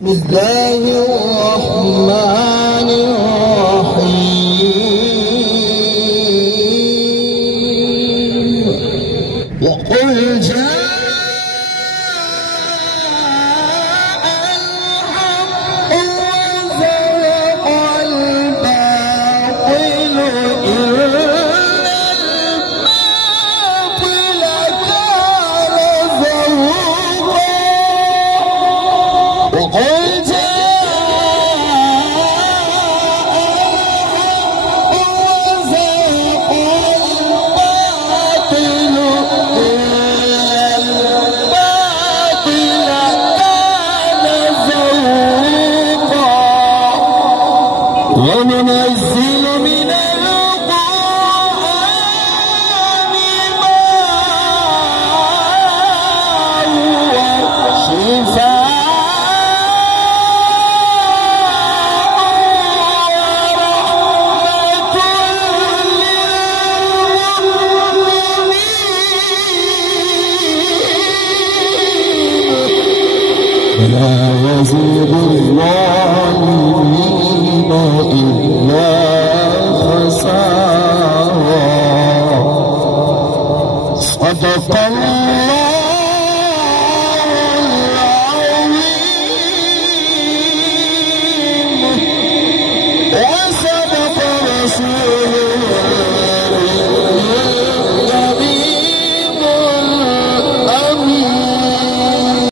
بسم الله الرحمن الرحيم وقل جاء الحق وزهق الباطل إن الباطل كان زهوقا وقل وننزل من القرآن ما هو شفاء ورحمة للمؤمنين ولا يزيد الظالمين إلا خسارا. صدق الله.